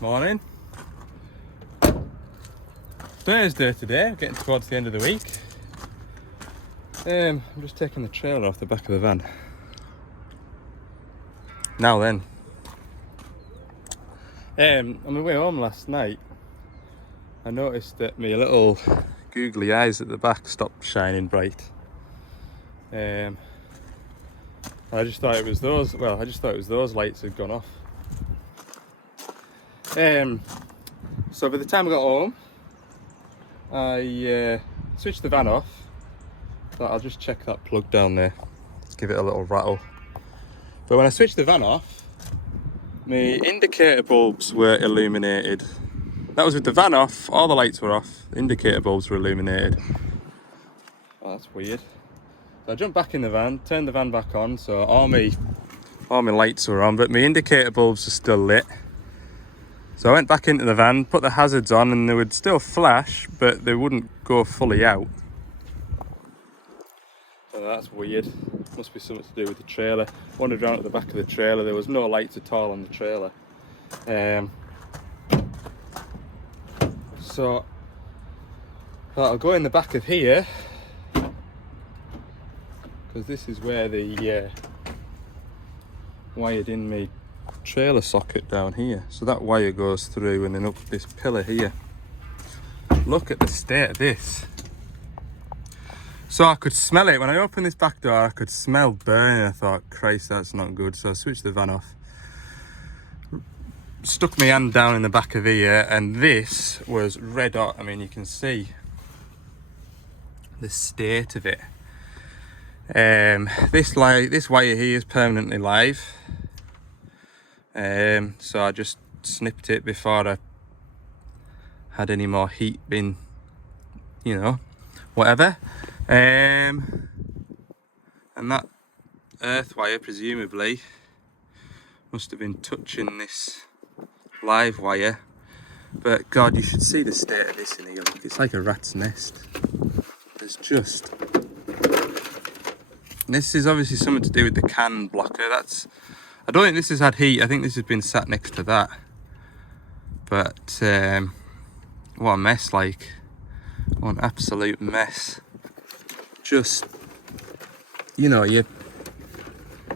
Morning. Thursday today, getting towards the end of the week. I'm just taking the trailer off the back of the van. Now then. On my way home last night, I noticed that my little googly eyes at the back stopped shining bright. I just thought it was those, lights had gone off. So by the time I got home, I switched the van off. Thought I'll just check that plug down there, give it a little rattle. But when I switched the van off, my indicator bulbs were illuminated. That was with the van off, all the lights were off, the indicator bulbs were illuminated. Oh, that's weird. So I jumped back in the van, turned the van back on, so all my lights were on, but my indicator bulbs are still lit. So I went back into the van, put the hazards on, and they would still flash, but they wouldn't go fully out. So that's weird. Must be something to do with the trailer. Wandered around at the back of the trailer, there was no lights at all on the trailer. So I'll go in the back of here, because this is where the wired in my trailer socket down here. So that wire goes through and then up this pillar here. Look at the state of this. So I could smell it when I opened this back door. I could smell burning. I thought, Christ, that's not good. So I switched the van off, stuck my hand down in the back of here, and this was red hot. I mean, you can see the state of it. This wire here is permanently live. So I just snipped it before I had any more heat bin, whatever. And that earth wire presumably must have been touching this live wire. But God, you should see the state of this in here. Look, it's like a rat's nest. There's just... This is obviously something to do with the can blocker. I don't think this has had heat. I think this has been sat next to that. But what a mess, like. What an absolute mess. Just, you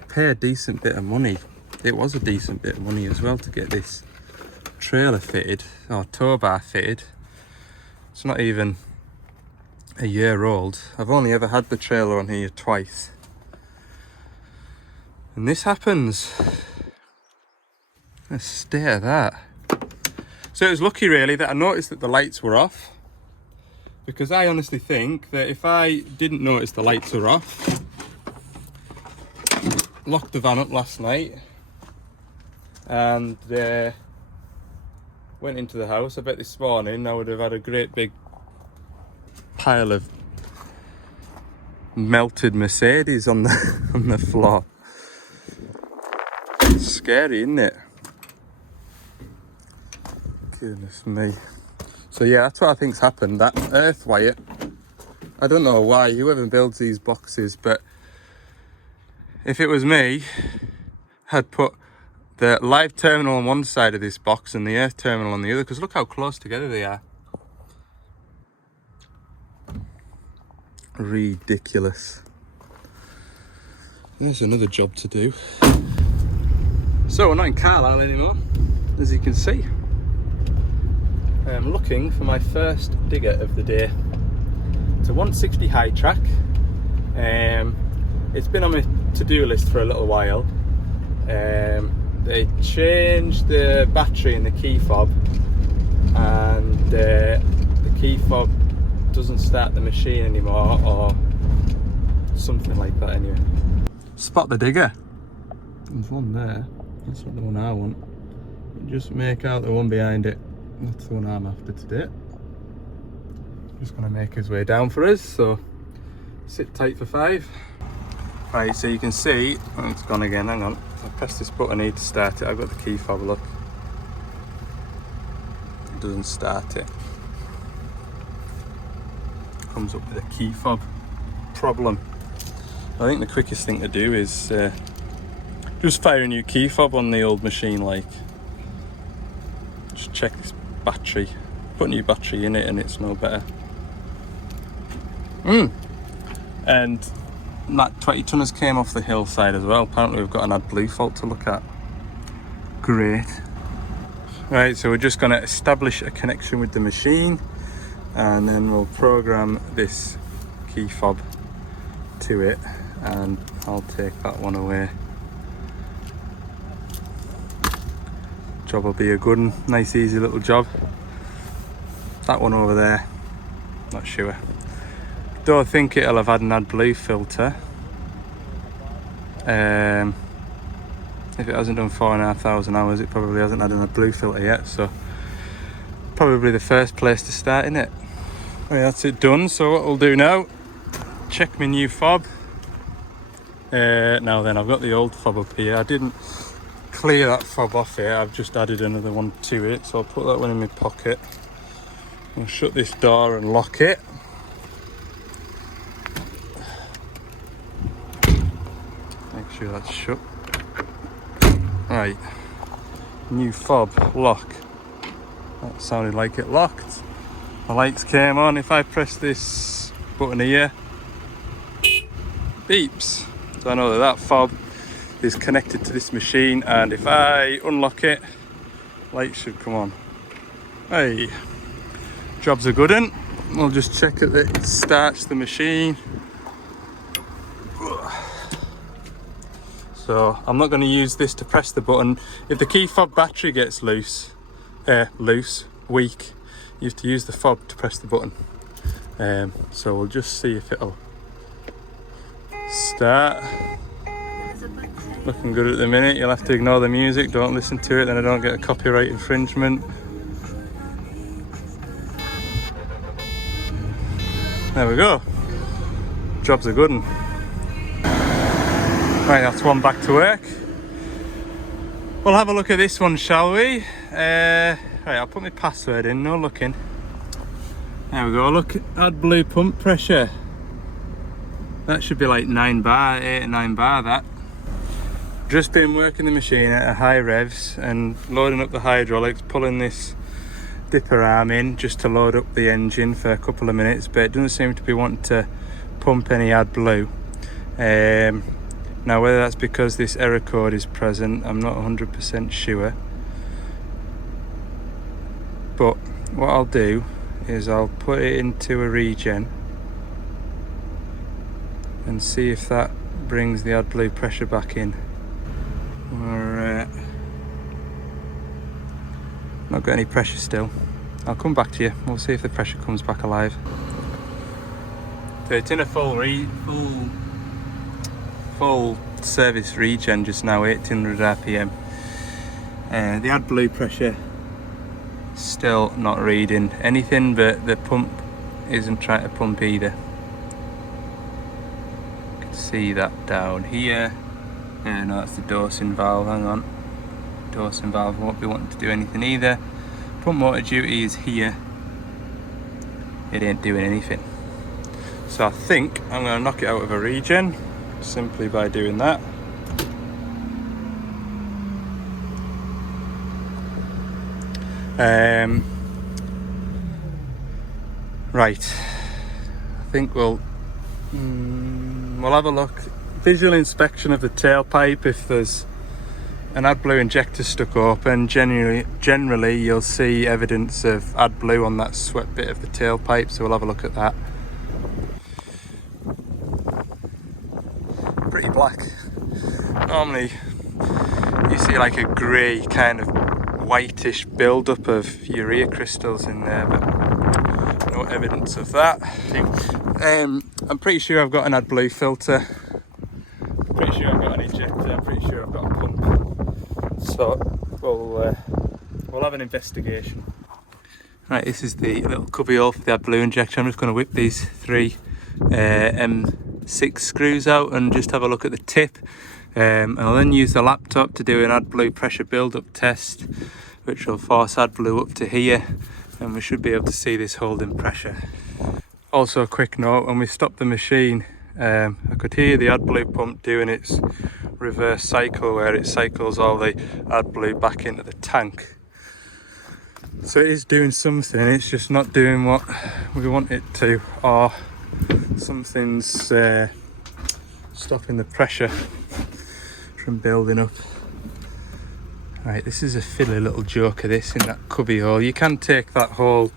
pay a decent bit of money. It was a decent bit of money as well to get this trailer fitted, or tow bar fitted. It's not even a year old. I've only ever had the trailer on here twice. And this happens. Let's stare at that. So it was lucky really that I noticed that the lights were off, because I honestly think that if I didn't notice the lights were off, locked the van up last night and went into the house, I bet this morning I would have had a great big pile of melted Mercedes on the floor. Scary, isn't it? Goodness me. So yeah, that's what I think's happened. That earth wire, I don't know why, whoever builds these boxes, but if it was me, I'd put the live terminal on one side of this box and the earth terminal on the other, because look how close together they are. Ridiculous. There's another job to do. So we're not in Carlisle anymore, as you can see. I'm looking for my first digger of the day. It's a 160 high track. It's been on my to-do list for a little while. They changed the battery in the key fob, and the key fob doesn't start the machine anymore, or something like that anyway. Spot the digger. There's one there. That's not the one I want. Just make out the one behind it. That's the one I'm after today. Just going to make his way down for us, so sit tight for 5. Right, so you can see, oh, it's gone again, hang on. I press this button here to start it. I've got the key fob, look. It doesn't start it. Comes up with a key fob problem. I think the quickest thing to do is just fire a new key fob on the old machine, like. Just check this battery. Put a new battery in it and it's no better. And that 20 tonners came off the hillside as well. Apparently we've got an Adblue fault to look at. Great. Right, so we're just going to establish a connection with the machine and then we'll program this key fob to it, and I'll take that one away. Job will be a good one. Nice easy little job. That one over there, not sure. Don't think it'll have had an Adblue filter. If it hasn't done 4,500 hours, it probably hasn't had an Adblue filter yet, so probably the first place to start, in it. Right, that's it done. So what we'll do now, check my new fob. Now then, I've got the old fob up here. I didn't clear that fob off here, I've just added another one to it, so I'll put that one in my pocket. I'll shut this door and lock it. Make sure that's shut. Right, new fob lock. That sounded like it locked. The lights came on. If I press this button here, beeps. So I know that that fob is connected to this machine, and if I unlock it, lights should come on. Hey, job's a good one. We'll just check that it starts the machine. So I'm not going to use this to press the button. If the key fob battery gets weak, you have to use the fob to press the button. So we'll just see if it'll start. Looking good at the minute. You'll have to ignore the music, don't listen to it, then I don't get a copyright infringement. There we go. Job's a good one. Right, that's one back to work. We'll have a look at this one, shall we? Right, I'll put my password in, no looking. There we go, look, Adblue pump pressure. That should be like 9 bar, 8 or 9 bar that. Just been working the machine at a high revs and loading up the hydraulics, pulling this dipper arm in just to load up the engine for a couple of minutes, but it doesn't seem to be wanting to pump any Adblue. Now whether that's because this error code is present, I'm not 100% sure. But what I'll do is I'll put it into a regen and see if that brings the Adblue pressure back in. Not got any pressure still. I'll come back to you. We'll see if the pressure comes back alive. So it's in a full service regen just now, 1800 RPM. The Adblue pressure still not reading anything, but the pump isn't trying to pump either. You can see that down here. Yeah, no, that's the dosing valve. Hang on. Dosing valve won't be wanting to do anything either. Pump motor duty is here. It ain't doing anything. So I think I'm going to knock it out of a regen simply by doing that. Right. I think we'll have a look. Visual inspection of the tailpipe. If there's an Adblue injector stuck open, generally you'll see evidence of Adblue on that swept bit of the tailpipe, so we'll have a look at that. Pretty black. Normally you see like a grey kind of whitish build-up of urea crystals in there, but no evidence of that. I'm pretty sure I've got an Adblue filter. Pretty sure I've got an injector. I'm pretty sure I've got a pump. So we'll have an investigation. Right, this is the little cubby hole for the Adblue injector. I'm just going to whip these 3 M6 screws out and just have a look at the tip. I'll then use the laptop to do an Adblue pressure build-up test, which will force Adblue up to here, and we should be able to see this holding pressure. Also, a quick note: when we stopped the machine, I could hear the Adblue pump doing its reverse cycle, where it cycles all the Adblue back into the tank. So it is doing something, it's just not doing what we want it to, or something's stopping the pressure from building up. Right, this is a fiddly little joker, this, in that cubby hole. You can take that whole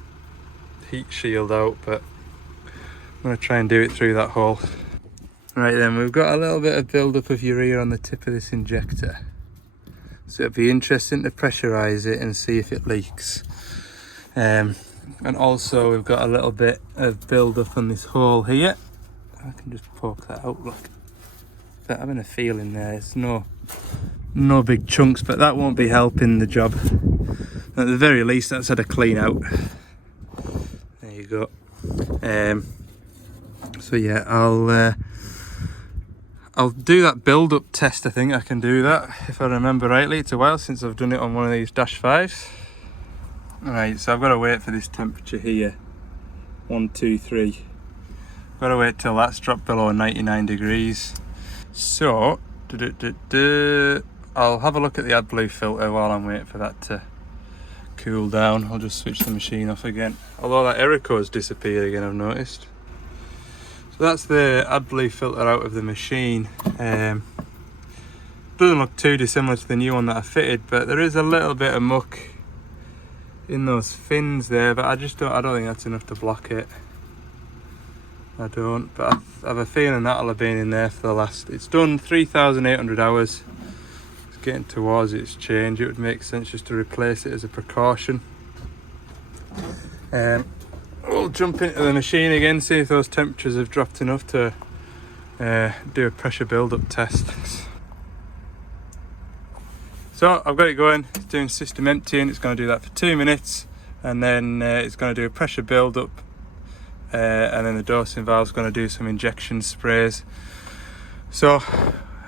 heat shield out, but I'm going to try and do it through that hole. Right then, we've got a little bit of build-up of urea on the tip of this injector. So it'll be interesting to pressurise it and see if it leaks. And also we've got a little bit of build-up on this hole here. I can just poke that out, look. But having a feeling there, it's no big chunks, but that won't be helping the job. At the very least, that's had a clean out. There you go. So yeah, I'll do that build-up test. I think I can do that, if I remember rightly. It's a while since I've done it on one of these Dash 5s. Alright, so I've got to wait for this temperature here. 1, 2, 3. I've got to wait till that's dropped below 99 degrees. So, I'll have a look at the Adblue filter while I'm waiting for that to cool down. I'll just switch the machine off again. Although that error code's disappeared again, I've noticed. So that's the Adblue filter out of the machine. Doesn't look too dissimilar to the new one that I fitted, but there is a little bit of muck in those fins there, but I don't think that's enough to block it. I don't, but I have a feeling that'll have been in there for the last, it's done 3,800 hours. It's getting towards its change. It would make sense just to replace it as a precaution. We'll jump into the machine again, see if those temperatures have dropped enough to do a pressure build-up test. So I've got it going, it's doing system emptying. It's going to do that for 2 minutes, and then it's going to do a pressure build-up, and then the dosing valve's going to do some injection sprays. So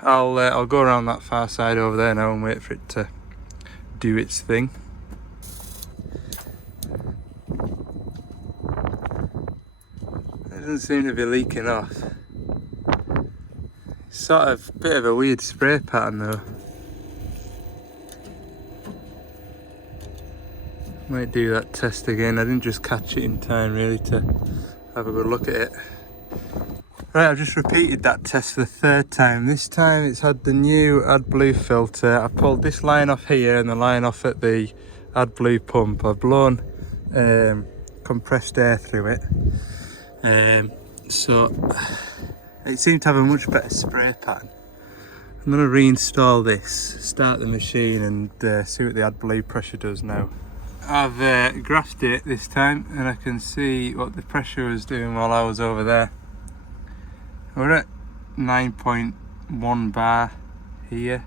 I'll go around that far side over there now and wait for it to do its thing. It doesn't seem to be leaking off. It's sort of a bit of a weird spray pattern though. Might do that test again. I didn't just catch it in time really to have a good look at it. Right, I've just repeated that test for the 3rd time. This time it's had the new Adblue filter. I pulled this line off here and the line off at the Adblue pump. I've blown compressed air through it. So it seemed to have a much better spray pattern. I'm going to reinstall this, start the machine and see what the Adblue pressure does now. I've graphed it this time and I can see what the pressure was doing while I was over there. We're at 9.1 bar here,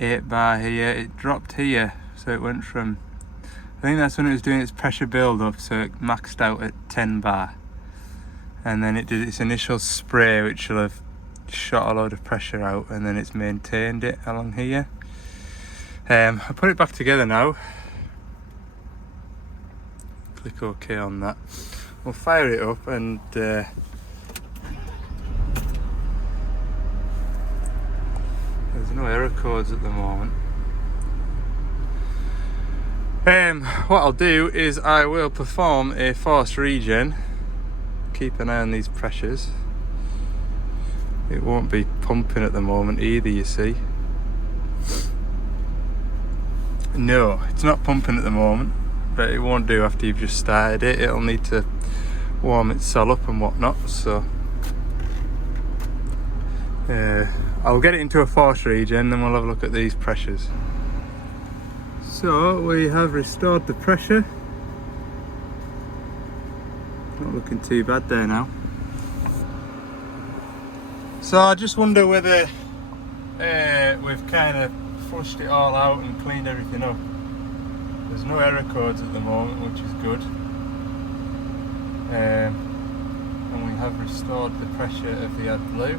8 bar here. It dropped here, so it went from, I think that's when it was doing its pressure build up, so it maxed out at 10 bar. And then it did its initial spray, which will have shot a load of pressure out, and then it's maintained it along here. I put it back together now. Click OK on that. We'll fire it up and there's no error codes at the moment. What I'll do is I will perform a force regen. Keep an eye on these pressures. It won't be pumping at the moment either, you see. No, it's not pumping at the moment, but it won't do after you've just started it. It'll need to warm itself up and whatnot, so I'll get it into a force regen, then we'll have a look at these pressures. So we have restored the pressure. Not looking too bad there now. So I just wonder whether we've kind of flushed it all out and cleaned everything up. There's no error codes at the moment, which is good. And we have restored the pressure of the Adblue,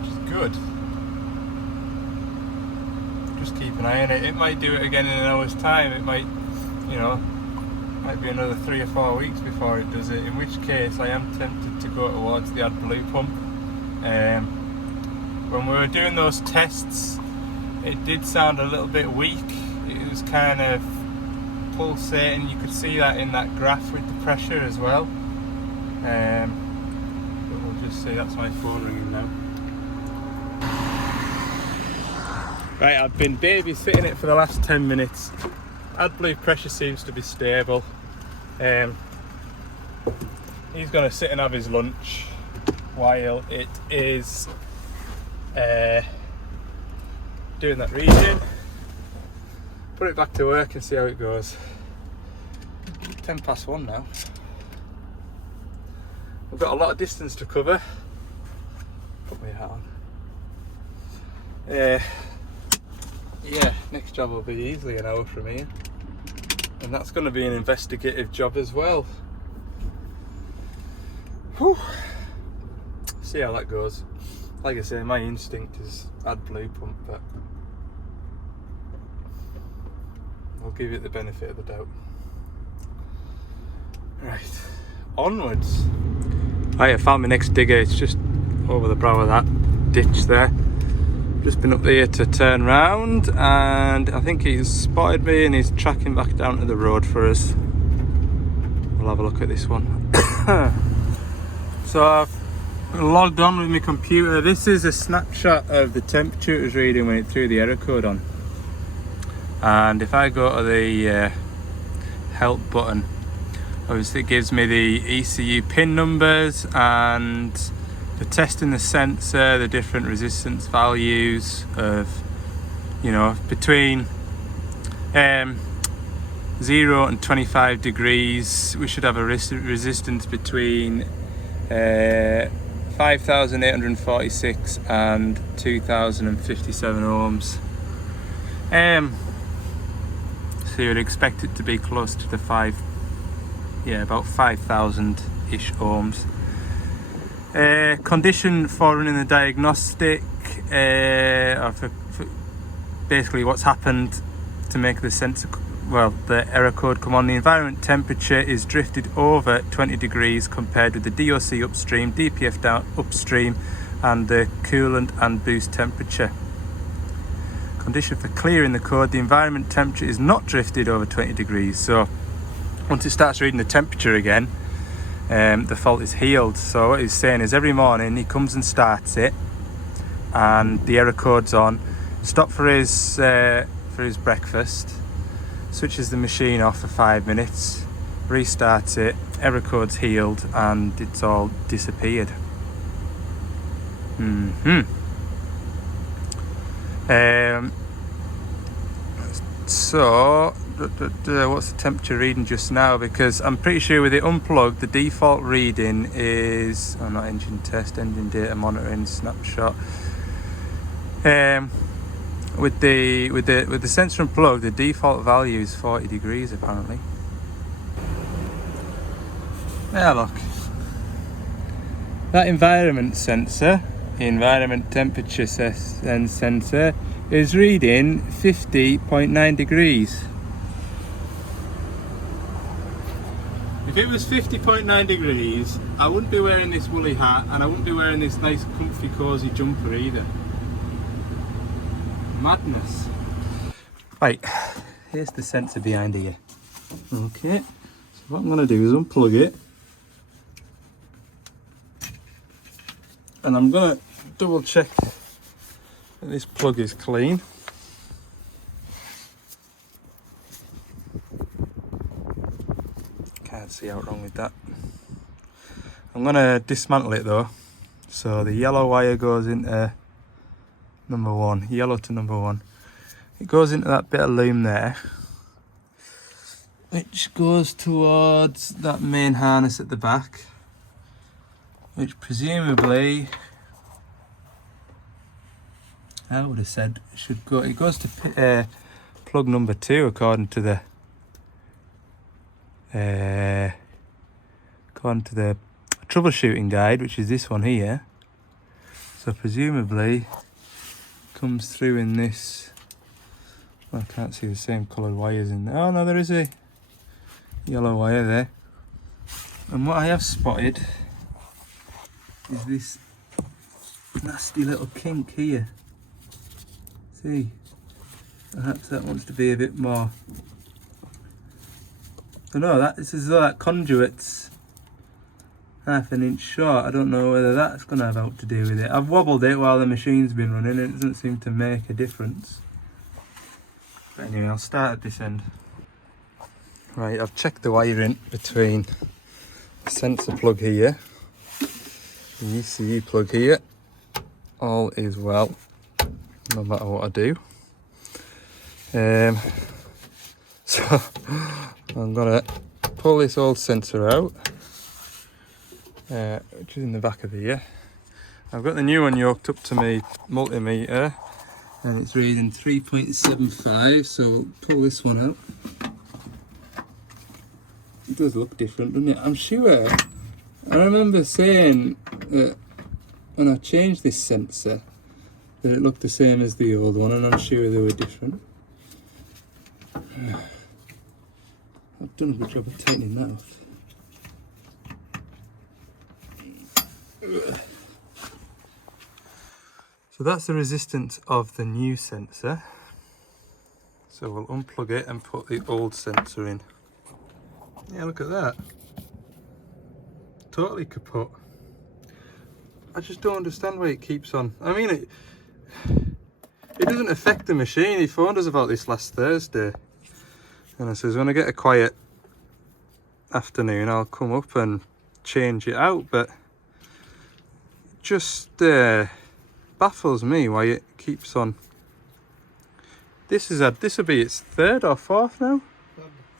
which is good. Just keep an eye on it. It might do it again in an hour's time. It might, might be another 3 or 4 weeks before it does it, in which case I am tempted to go towards the Adblue pump. When we were doing those tests, it did sound a little bit weak. was kind of pulsating. You could see that in that graph with the pressure as well. But we'll just see. That's my phone ringing now. Right, I've been babysitting it for the last 10 minutes. Adblue pressure seems to be stable. He's going to sit and have his lunch while it is doing that reading. Put it back to work and see how it goes. 10 past 1 now. We've got a lot of distance to cover. Put my hat on. Yeah, next job will be easily an hour from here. And that's going to be an investigative job as well. Whew. See how that goes. Like I say, my instinct is Adblue pump, but I'll give it the benefit of the doubt. Right, onwards. Right, I found my next digger. It's just over the brow of that ditch there. Just been up here to turn round, and I think he's spotted me and he's tracking back down to the road for us. We'll have a look at this one. So I've logged on with my computer. This is a snapshot of the temperature it was reading when it threw the error code on. And if I go to the help button, obviously it gives me the ECU pin numbers and the testing the sensor, the different resistance values of, you know, between 0 and 25 degrees. We should have a resistance between 5,846 and 2,057 ohms. So you'd expect it to be close to the about 5,000-ish ohms. Condition for running the diagnostic, or for basically what's happened to make the sensor, the error code come on. The environment temperature is drifted over 20 degrees compared with the DOC upstream, DPF down upstream, and the coolant and boost temperature. Condition for clearing the code, the environment temperature is not drifted over 20 degrees. So once it starts reading the temperature again, the fault is healed. So what he's saying is every morning he comes and starts it, and the error code's on. Stop for his breakfast, switches the machine off for 5 minutes, restarts it, error code's healed, and it's all disappeared. So what's the temperature reading just now? Because I'm pretty sure with it unplugged, the default reading is not engine test, engine data monitoring, snapshot. With the sensor unplugged, the default value is 40 degrees apparently. Yeah, look. That environment sensor, the environment temperature sensor, is reading 50.9 degrees. If it was 50.9 degrees, I wouldn't be wearing this woolly hat, and I wouldn't be wearing this nice comfy cozy jumper either. Madness. Right, here's the sensor behind here. Okay, so what I'm going to do is unplug it, and I'm going to double check that this plug is clean. Can't see out wrong with that. I'm going to dismantle it though. So the yellow wire goes into number 1, yellow to number 1. It goes into that bit of loom there, which goes towards that main harness at the back, which presumably, I would have said should go. It goes to plug number 2 according to the troubleshooting guide, which is this one here. So presumably comes through in this. Well, I can't see the same coloured wires in there. Oh no, there is a yellow wire there. And what I have spotted is this nasty little kink here. See, Perhaps that wants to be a bit more. I know that it's as though that conduit's half an inch short. I don't know whether that's going to have out to do with it. I've wobbled it while the machine's been running and it doesn't seem to make a difference. But anyway, I'll start at this end. Right, I've checked the wiring between the sensor plug here, the ECU plug here. All is well, no matter what I do. So I'm gonna pull this old sensor out, which is in the back of here. I've got the new one yoked up to my multimeter and it's reading 3.75, so I'll pull this one out. It does look different, doesn't it? I'm sure I remember saying that when I changed this sensor that it looked the same as the old one, and I'm sure they were different. I've done a good job of tightening that off. So that's the resistance of the new sensor. So we'll unplug it and put the old sensor in. Yeah, look at that. Totally kaput. I just don't understand why it keeps on. I mean, it doesn't affect the machine. He phoned us about this last Thursday. And I says, when I get a quiet afternoon, I'll come up and change it out. But it just baffles me why it keeps on. This will be its third or fourth now?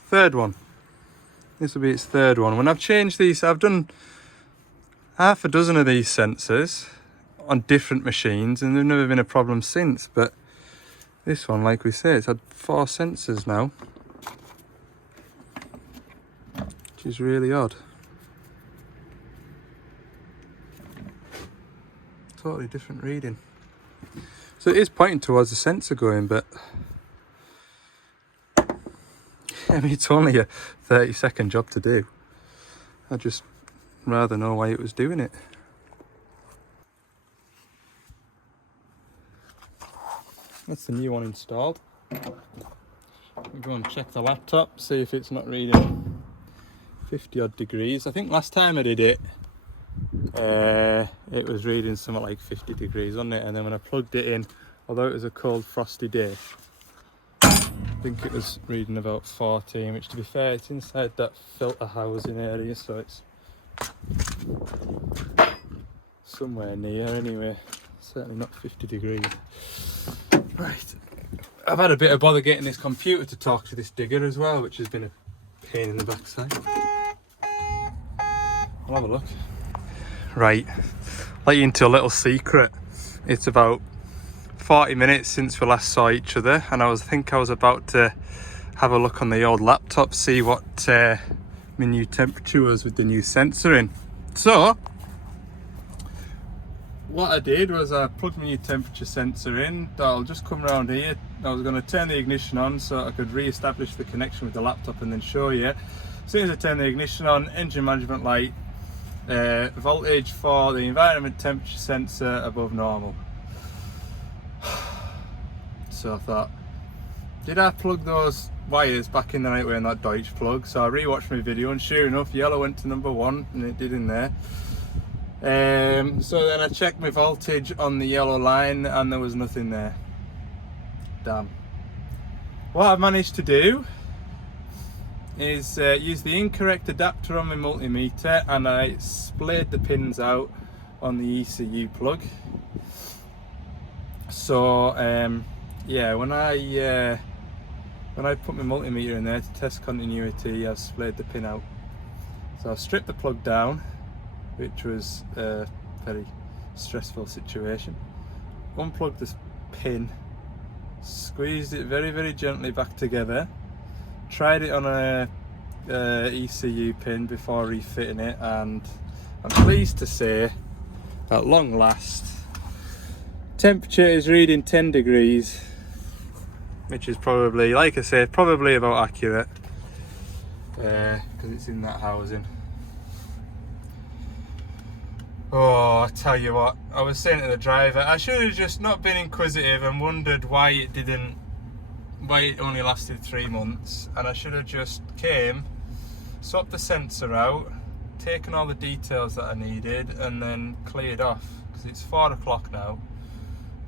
Third one. This will be its third one. When I've changed these, I've done half a dozen of these sensors on different machines and there's never been a problem since. But this one, like we say, it's had 4 sensors now, which is really odd. Totally different reading. So it is pointing towards the sensor going, but I mean, it's only a 30-second job to do. I'd just rather know why it was doing it. That's the new one installed. We'll go and check the laptop, see if it's not reading 50 odd degrees. I think last time I did it, it was reading something like 50 degrees on it, and then when I plugged it in, although it was a cold frosty day, I think it was reading about 14, which to be fair, it's inside that filter housing area, so it's somewhere near anyway. Certainly not 50 degrees. Right, I've had a bit of bother getting this computer to talk to this digger as well, which has been a pain in the backside. I'll have a look. Right, let you into a little secret. It's about 40 minutes since we last saw each other, and I think I was about to have a look on the old laptop, see what my new temperature was with the new sensor in. So what I did was I plugged my new temperature sensor in. I'll just come around here. I was going to turn the ignition on so I could re-establish the connection with the laptop and then show you. As soon as I turn the ignition on, engine management light, voltage for the environment temperature sensor above normal. So I thought, did I plug those wires back in the right way in that Deutsch plug? So I rewatched my video and sure enough, yellow went to number 1 and it did in there. So then I checked my voltage on the yellow line and there was nothing there. Damn. What I've managed to do is use the incorrect adapter on my multimeter, and I splayed the pins out on the ECU plug. So yeah, when I put my multimeter in there to test continuity, I've splayed the pin out. So I've stripped the plug down, which was a very stressful situation. Unplugged this pin, squeezed it very, very gently back together, tried it on a ECU pin before refitting it, and I'm pleased to say, at long last, temperature is reading 10 degrees, which is probably, like I say, probably about accurate, because it's in that housing. Oh, I tell you what, I was saying to the driver, I should have just not been inquisitive and wondered why it didn't why it only lasted 3 months, and I should have just came, swapped the sensor out, taken all the details that I needed, and then cleared off, because it's 4 o'clock now,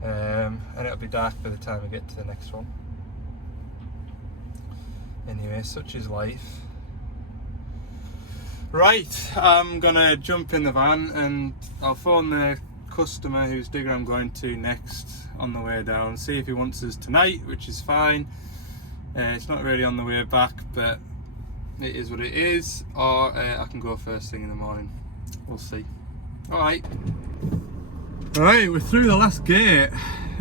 and it'll be dark by the time I get to the next one. Anyway, such is life. Right, I'm gonna jump in the van and I'll phone the customer whose digger I'm going to next on the way down, see if he wants us tonight, which is fine. It's not really on the way back, but it is what it is, or I can go first thing in the morning. We'll see. Alright, we're through the last gate.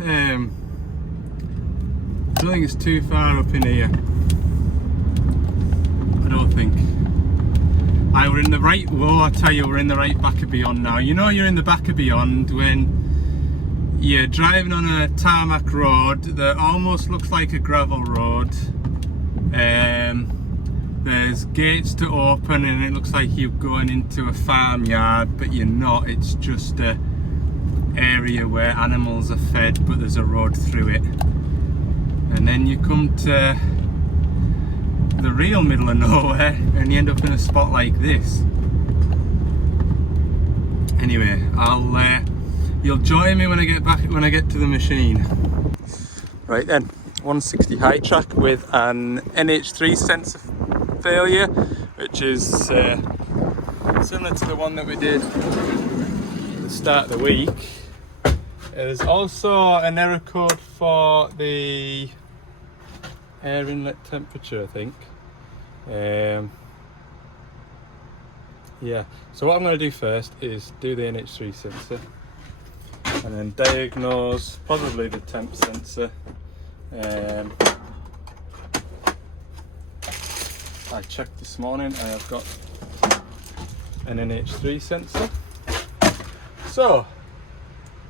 I don't think it's too far up in here. I don't think. We're in the right, whoa, I tell you, we're in the right back of Beyond now. You know you're in the back of Beyond when you're driving on a tarmac road that almost looks like a gravel road. There's gates to open and it looks like you're going into a farmyard, but you're not. It's just a area where animals are fed, but there's a road through it. And then you come to the real middle of nowhere and you end up in a spot like this. Anyway, you'll join me when I get to the machine. Right then, 160 high track with an NH3 sensor failure, which is similar to the one that we did at the start of the week. There's also an error code for the air inlet temperature, I think. Yeah, so what I'm going to do first is do the NH3 sensor and then diagnose probably the temp sensor. I checked this morning, I have got an NH3 sensor. So,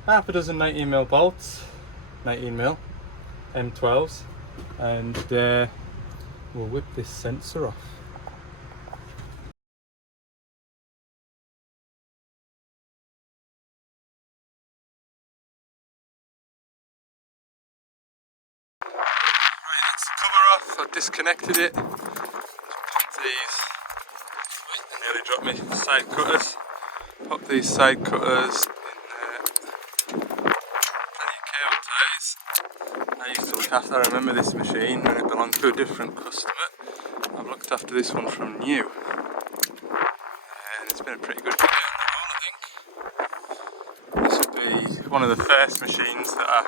half a dozen 19mm bolts, 19mm M12s, and we'll whip this sensor off. Right, that's the cover off. I've disconnected it. Pop these. Wait, I nearly dropped my side cutters. Pop these side cutters in plenty of cable ties. I used to look after. I remember this machine when it belonged to a different customer. I've looked after this one from new, and it's been a pretty good video on the whole, I think. This will be one of the first machines that I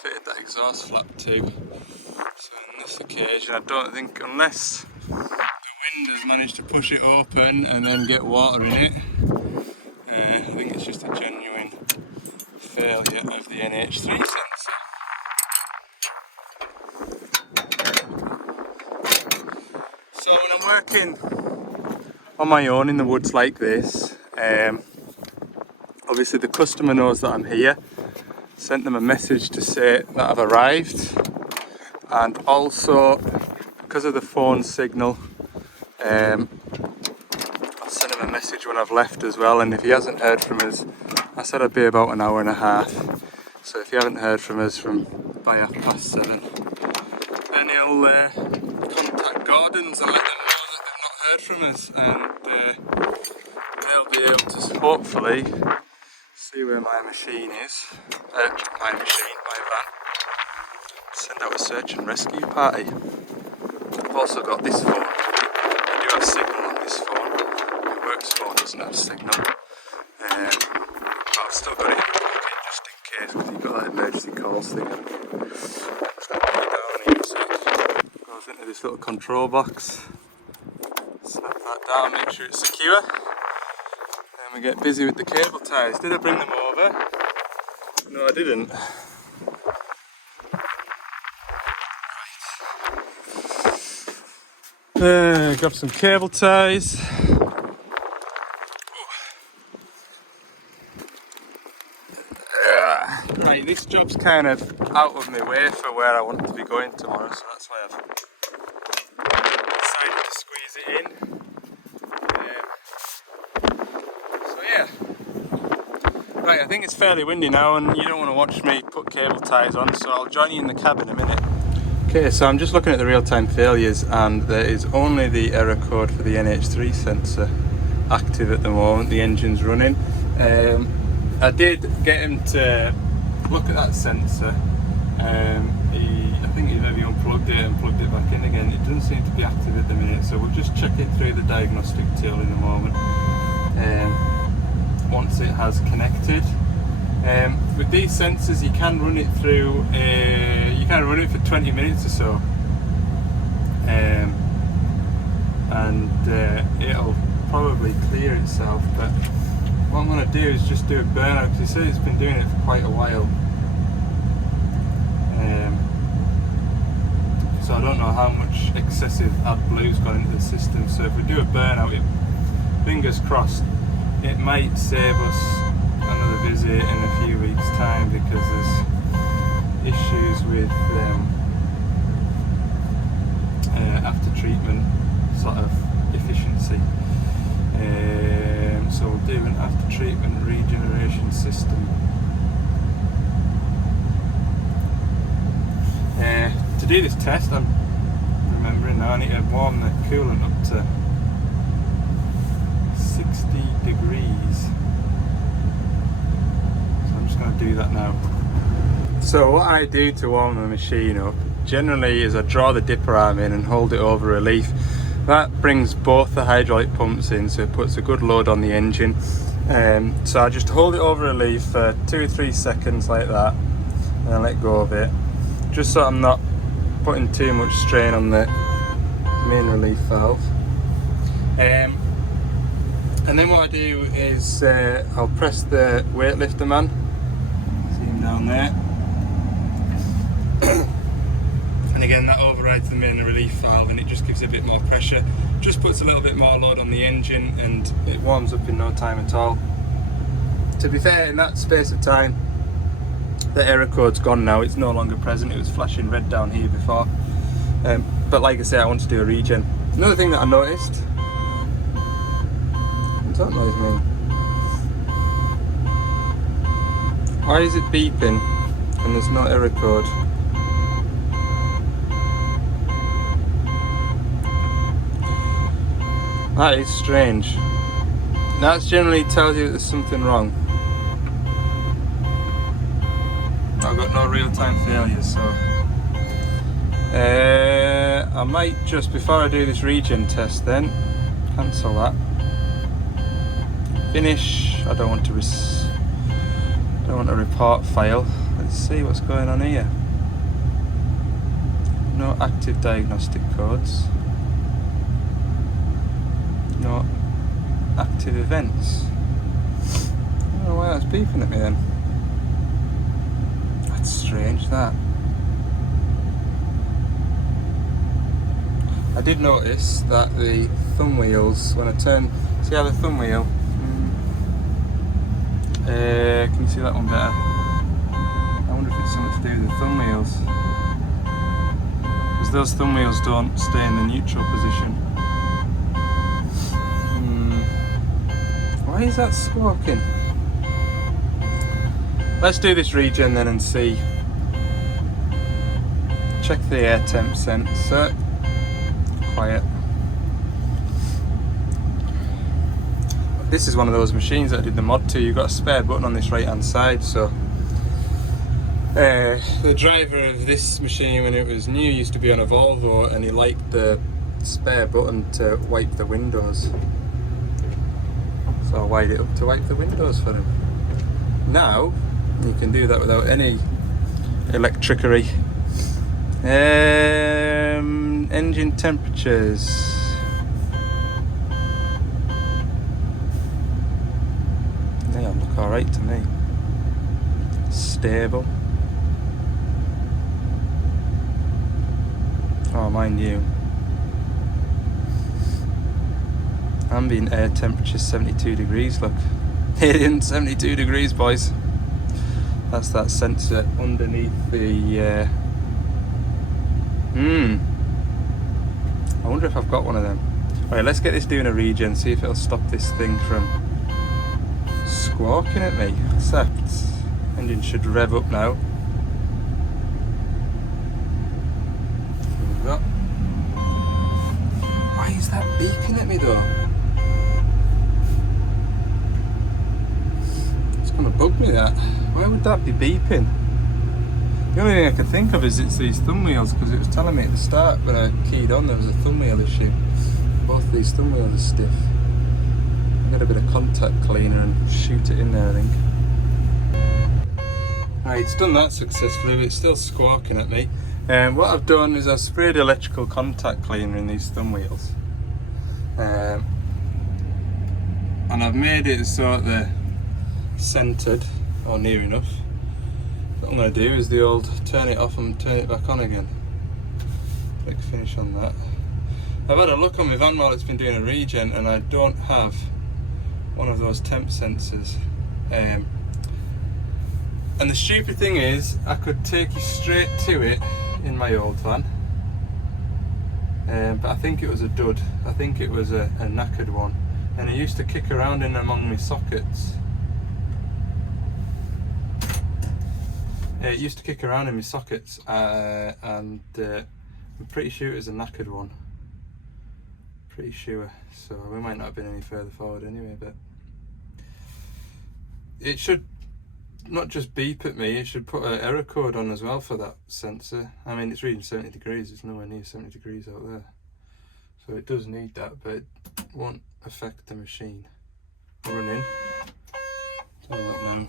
fitted that exhaust flap to. So on this occasion, I don't think, unless the wind has managed to push it open and then get water in it, I think it's just a genuine failure of the NH3 sensor. So when I'm working on my own in the woods like this, obviously the customer knows that I'm here. Sent them a message to say that I've arrived, and also because of the phone signal, I'll send him a message when I've left as well. And if he hasn't heard from us, I said I'd be about an hour and a half, so if you haven't heard from us by 7:30, then he'll contact Gordon's and let them know that they've not heard from us, and they'll be able to hopefully see where my machine is. My van. Send out a search and rescue party. I've also got this phone. I do have signal on this phone. My works phone doesn't have signal. But I've still got it in my pocket just in case, because you've got that emergency calls thing. Just going to put it down here, so it goes into this little control box. Snap that down, make sure it's secure. Then we get busy with the cable ties. Did I bring them over? No, I didn't. Grab some cable ties. Right, this job's kind of out of my way for where I want to be going tomorrow, so that's why I've decided to squeeze it in. So yeah. Right, I think it's fairly windy now and you don't want to watch me put cable ties on, so I'll join you in the cab in a minute. Okay, so I'm just looking at the real-time failures, and there is only the error code for the NH3 sensor active at the moment. The engine's running. I did get him to look at that sensor. I think he maybe unplugged it and plugged it back in again. It doesn't seem to be active at the minute, so we'll just check it through the diagnostic tool in a moment. Once it has connected. With these sensors, you can run it through. You can run it for 20 minutes or so, and it'll probably clear itself. But what I'm going to do is just do a burnout, because he said it's been doing it for quite a while. So I don't know how much excessive Adblue's gone into the system. So if we do a burnout, fingers crossed, it might save us another visit in a few weeks' time, because there's issues with after treatment sort of efficiency. So we'll do an after treatment regeneration system. To do this test, I'm remembering now, I need to warm the coolant up to 60 degrees. So I'm just going to do that now. So what I do to warm the machine up generally is I draw the dipper arm in and hold it over a leaf. That brings both the hydraulic pumps in, so it puts a good load on the engine. So I just hold it over a leaf for 2 or 3 seconds like that, and I let go of it, just so I'm not putting too much strain on the main relief valve. And then what I do is I'll press the weightlifter man, see him down there, and again that overrides the main relief valve, and it just gives it a bit more pressure, just puts a little bit more load on the engine, and it warms up in no time at all. To be fair, in that space of time, the error code's gone now, it's no longer present. It was flashing red down here before. But like I say, I want to do a regen. Another thing that I noticed, what's that noise mean? Why is it beeping and there's no error code? That is strange. That generally tells you that there's something wrong. I've got no real-time failures, so I might just, before I do this regen test, then cancel that. Finish. I don't want to report fail. Let's see what's going on here. No active diagnostic codes. No active events. I don't know why that's beeping at me then. That's strange, that. I did notice that the thumb wheels, when I turn, see how the thumb wheel, can you see that one better? I wonder if it's something to do with the thumb wheels, because those thumb wheels don't stay in the neutral position. Why is that squawking? Let's do this regen then and see. Check the air temp sensor. Quiet. This is one of those machines that I did the mod to. You've got a spare button on this right hand side, so the driver of this machine when it was new used to be on a Volvo, and he liked the spare button to wipe the windows, so I wired it up to wipe the windows for him. Now you can do that without any electricity. Engine temperatures. They all look alright to me. Stable. Oh, mind you. Ambient air temperature 72 degrees, look. It in 72 degrees, boys. That's that sensor underneath the I wonder if I've got one of them. Alright, let's get this doing a regen, see if it'll stop this thing from squawking at me. Except engine should rev up now. me though. It's gonna bug me that. Why would that be beeping? The only thing I could think of is it's these thumb wheels, because it was telling me at the start when I keyed on there was a thumb wheel issue. Both these thumb wheels are stiff. I'll get a bit of contact cleaner and shoot it in there, I think. Right, it's done that successfully, but it's still squawking at me. What I've done is I've sprayed electrical contact cleaner in these thumb wheels. And I've made it so that they're centred, or near enough. What I'm going to do is the old turn it off and turn it back on again. Quick finish on that. I've had a look on my van while it's been doing a regen, and I don't have one of those temp sensors. And the stupid thing is, I could take you straight to it in my old van, but I think it was a dud. I think it was a knackered one, and it used to kick around in among my sockets. It used to kick around in my sockets, and I'm pretty sure it was a knackered one. Pretty sure. So we might not have been any further forward anyway, but it should not just beep at me, it should put an error code on as well for that sensor. I mean, it's reading 70 degrees, it's nowhere near 70 degrees out there. So it does need that, but it won't affect the machine. Running. Let's have a look now.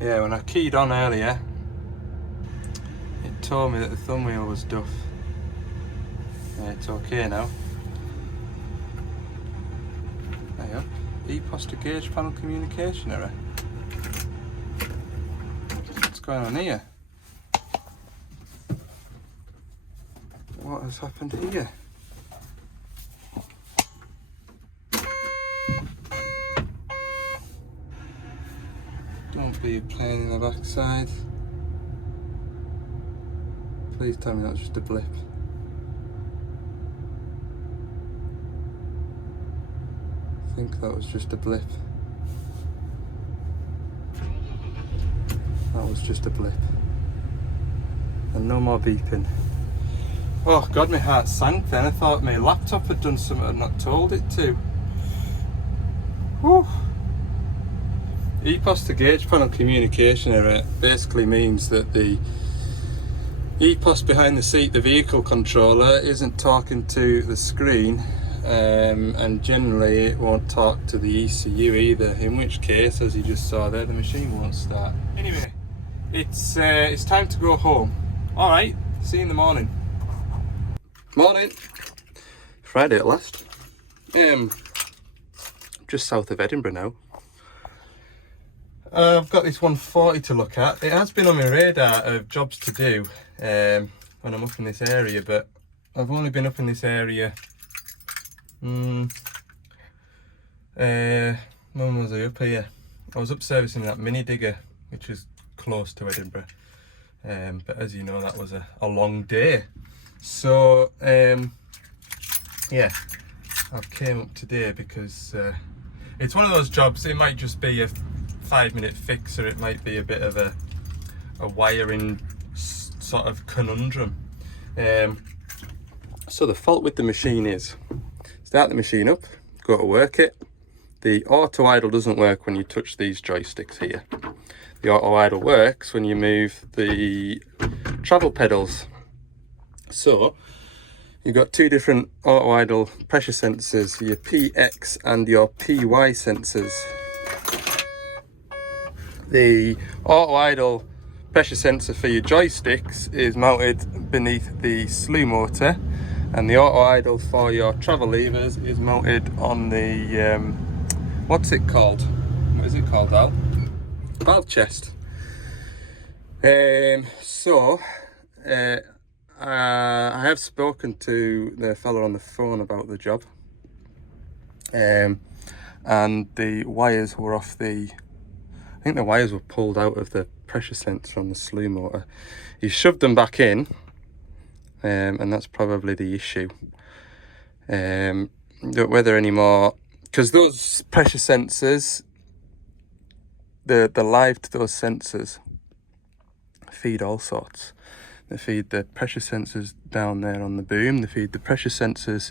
Yeah, when I keyed on earlier, it told me that the thumb wheel was duff. Yeah, it's okay now. There you go. ECUs to gauge panel communication error. What's going on here? What has happened here? Don't be playing in the backside. Please tell me that's just a blip. I think that was just a blip. That was just a blip. And no more beeping. Oh God, my heart sank then. I thought my laptop had done something I'd not told it to. Whew. ECUs to gauge panel communication error basically means that the ECUs behind the seat, the vehicle controller, isn't talking to the screen, and generally it won't talk to the ECU either, in which case, as you just saw there, the machine won't start. Anyway, it's time to go home. Alright, see you in the morning. Morning. Friday at last. Just south of Edinburgh now. I've got this 140 to look at. It has been on my radar of jobs to do when I'm up in this area, but I've only been up in this area. When was I up here? I was up servicing that mini digger, which is close to Edinburgh. But as you know, that was a long day. So yeah, I've came up today because it's one of those jobs. It might just be a 5-minute fix, or it might be a bit of a wiring sort of conundrum. So the fault with the machine is, start the machine up, go to work it. The auto idle doesn't work when you touch these joysticks here. The auto idle works when you move the travel pedals. So you've got two different auto idle pressure sensors, your PX and your PY sensors. The auto idle pressure sensor for your joysticks is mounted beneath the slew motor, and the auto idle for your travel levers is mounted on the what's it called? What is it called, Al? Valve chest. I have spoken to the fella on the phone about the job, and the wires were off the, I think the wires were pulled out of the pressure sensor on the slew motor. He shoved them back in, and that's probably the issue. Whether any more, because those pressure sensors, the live to those sensors feed all sorts. They feed the pressure sensors down there on the boom, they feed the pressure sensors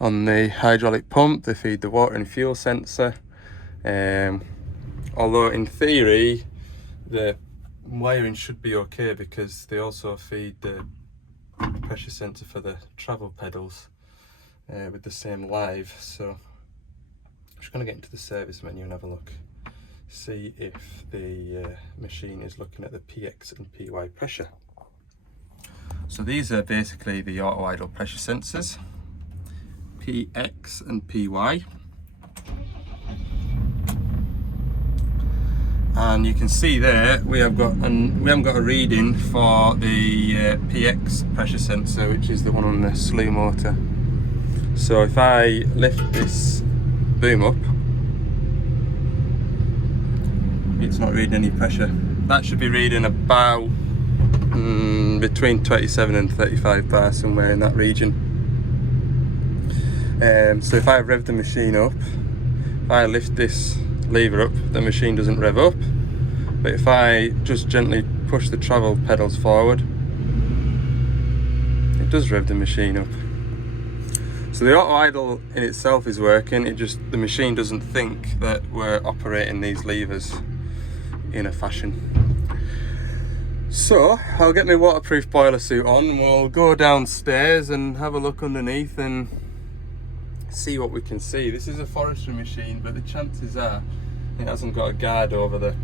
on the hydraulic pump. They feed the water and fuel sensor. Although in theory the wiring should be okay, because they also feed the pressure sensor for the travel pedals with the same live. So I'm just going to get into the service menu and have a look, see if the machine is looking at the PX and PY pressure. So these are basically the auto idle pressure sensors, PX and PY. And you can see there we haven't got a reading for the PX pressure sensor, which is the one on the slew motor. So if I lift this boom up, it's not reading any pressure. That should be reading about between 27 and 35 bar, somewhere in that region. So if I rev the machine up, if I lift this lever up, the machine doesn't rev up. But if I just gently push the travel pedals forward, it does rev the machine up. So the auto idle in itself is working, the machine doesn't think that we're operating these levers in a fashion. So I'll get my waterproof boiler suit on, we'll go downstairs and have a look underneath and see what we can see. This is a forestry machine, but the chances are it hasn't got a guard over the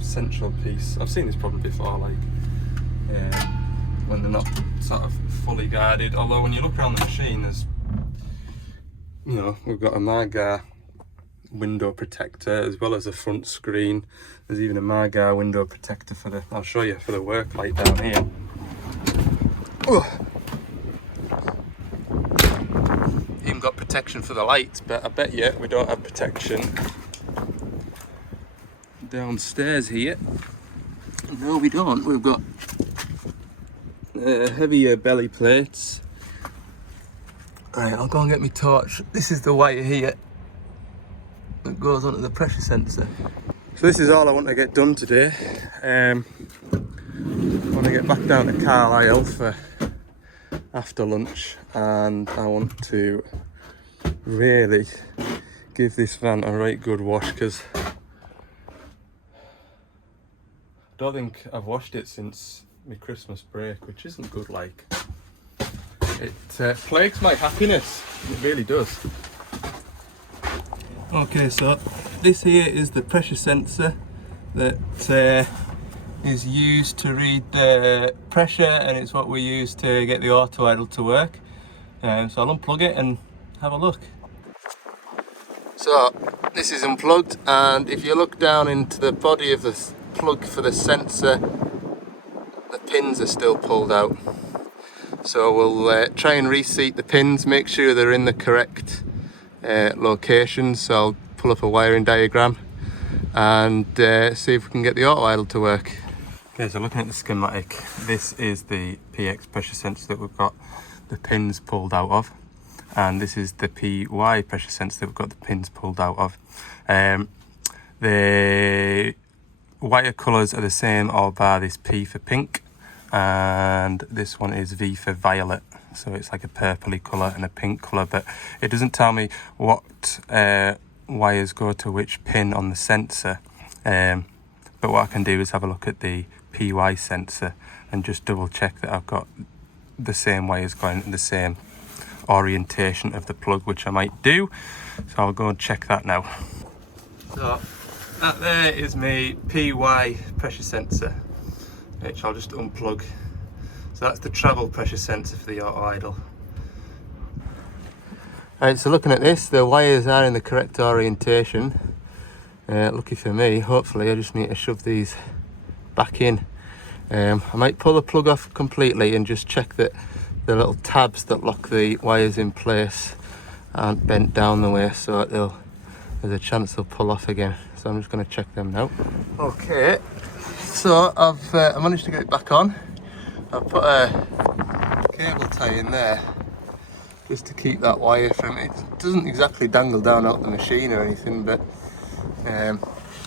central piece. I've seen this problem before, like when they're not sort of fully guarded. Although when you look around the machine, there's we've got a Margar window protector as well as a front screen. There's even a Margar window protector for I'll show you, for the work light down here. Even got protection for the lights, but I bet you we don't have protection downstairs here. No, we don't. We've got heavier belly plates. Right, I'll go and get my torch. This is the wire here that goes onto the pressure sensor. So this is all I want to get done today. I want to get back down to Carlisle for after lunch, and I want to really give this van a right good wash, because I don't think I've washed it since my Christmas break, which isn't good. Like, it plagues my happiness, it really does. Okay, so this here is the pressure sensor that is used to read the pressure, and it's what we use to get the auto idle to work. So I'll unplug it and have a look. So this is unplugged, and if you look down into the body of the plug for the sensor, the pins are still pulled out. So we'll try and reseat the pins, make sure they're in the correct locations. So I'll pull up a wiring diagram and see if we can get the auto idle to work. Okay, so looking at the schematic, this is the PX pressure sensor that we've got the pins pulled out of, and this is the PY pressure sensor that we've got the pins pulled out of. The wire colours are the same, all bar this P for pink, and this one is V for violet. So it's like a purpley colour and a pink colour, but it doesn't tell me what wires go to which pin on the sensor. But what I can do is have a look at the PY sensor and just double check that I've got the same wires going in the same orientation of the plug, which I might do. So I'll go and check that now. So that there is my PY pressure sensor, which I'll just unplug. So that's the travel pressure sensor for the auto idle. Right, so looking at this, the wires are in the correct orientation. Lucky for me, hopefully I just need to shove these back in. I might pull the plug off completely and just check that the little tabs that lock the wires in place aren't bent down the way, so there's a chance they'll pull off again. So I'm just going to check them now. Okay, so I managed to get it back on. I've put a cable tie in there just to keep that wire from it. Doesn't exactly dangle down out the machine or anything, but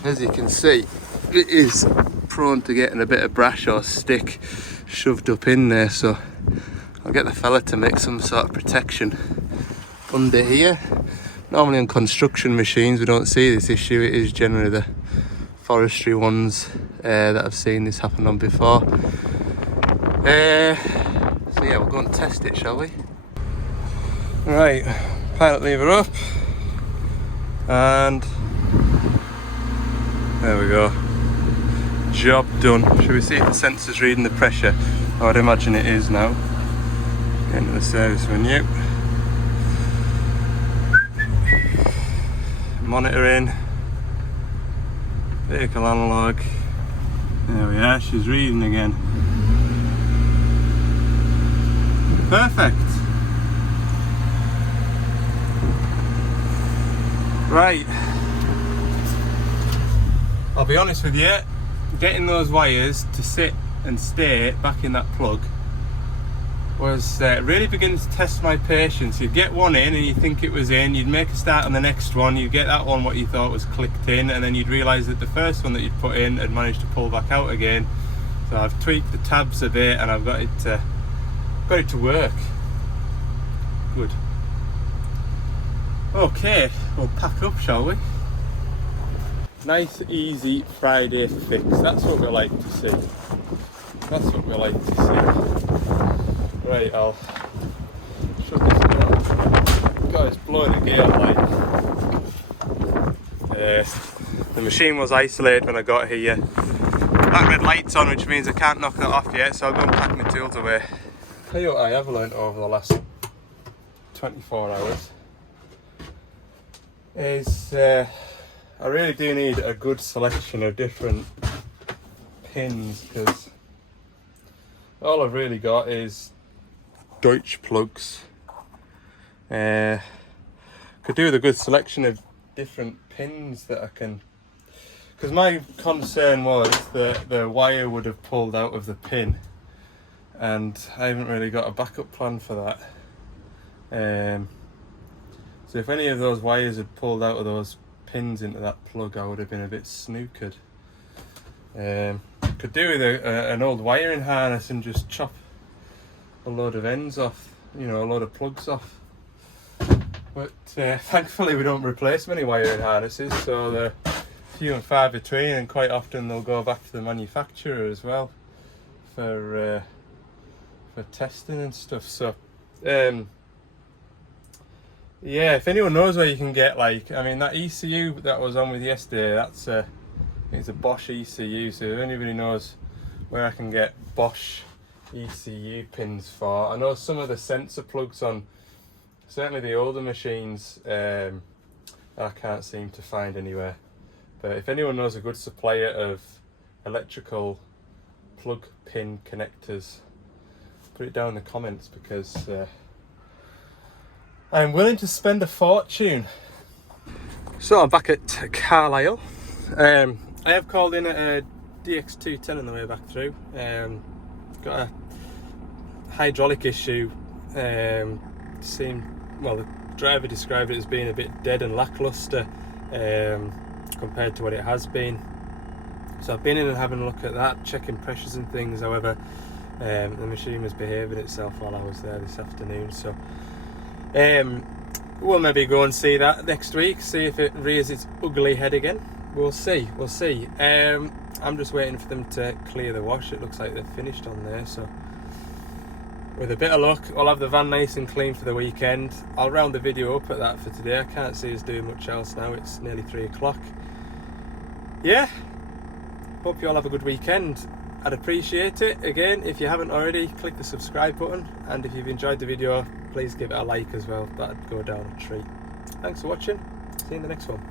as you can see, it is prone to getting a bit of brash or stick shoved up in there. So I'll get the fella to make some sort of protection under here. Normally on construction machines we don't see this issue. It is generally the forestry ones that I've seen this happen on before. So yeah, we'll go and test it, shall we? Right, pilot lever up, and there we go. Job done. Should we see if the sensor's reading the pressure? I would imagine it is now. Get into the service menu. Monitoring. Vehicle analog. There we are, she's reading again. Perfect. Right. I'll be honest with you, getting those wires to sit and stay back in that plug was really beginning to test my patience. You'd get one in and you think it was in, you'd make a start on the next one, you'd get that one what you thought was clicked in, and then you'd realise that the first one that you'd put in had managed to pull back out again. So I've tweaked the tabs a bit and I've got it to work. Good. Okay, we'll pack up, shall we? Nice, easy Friday fix. That's what we like to see. That's what we like to see. Right, I'll shut this down. God, it's blowing the gate light. The machine was isolated when I got here. That red light's on, which means I can't knock that off yet, so I'll go and pack my tools away. Tell you what I have learnt over the last 24 hours is I really do need a good selection of different pins, because all I've really got is Deutsch plugs. Could do with a good selection of different pins that I can, because my concern was that the wire would have pulled out of the pin, and I haven't really got a backup plan for that. So if any of those wires had pulled out of those pins into that plug, I would have been a bit snookered. Could do with an old wiring harness and just chop a load of ends off, you know, a load of plugs off. But thankfully we don't replace many wiring harnesses, so they're few and far between, and quite often they'll go back to the manufacturer as well for testing and stuff. So yeah, if anyone knows where you can get, like, I mean, that ECU that I was on with yesterday, that's I think it's a Bosch ECU, so if anybody knows where I can get Bosch ECU pins for. I know some of the sensor plugs on certainly the older machines I can't seem to find anywhere, but if anyone knows a good supplier of electrical plug pin connectors, put it down in the comments, because I'm willing to spend a fortune. So I'm back at Carlisle. I have called in a DX210 on the way back through. Got a hydraulic issue. The driver described it as being a bit dead and lackluster compared to what it has been. So I've been in and having a look at that, checking pressures and things. However, the machine was behaving itself while I was there this afternoon. So we'll maybe go and see that next week, see if it rears its ugly head again. We'll see. I'm just waiting for them to clear the wash. It looks like they're finished on there, so with a bit of luck I'll have the van nice and clean for the weekend. I'll round the video up at that for today. I can't see us doing much else now. It's nearly 3 o'clock. Yeah, hope you all have a good weekend. I'd appreciate it. Again, if you haven't already, click the subscribe button, and if you've enjoyed the video, please give it a like as well. That'd go down a treat. Thanks for watching. See you in the next one.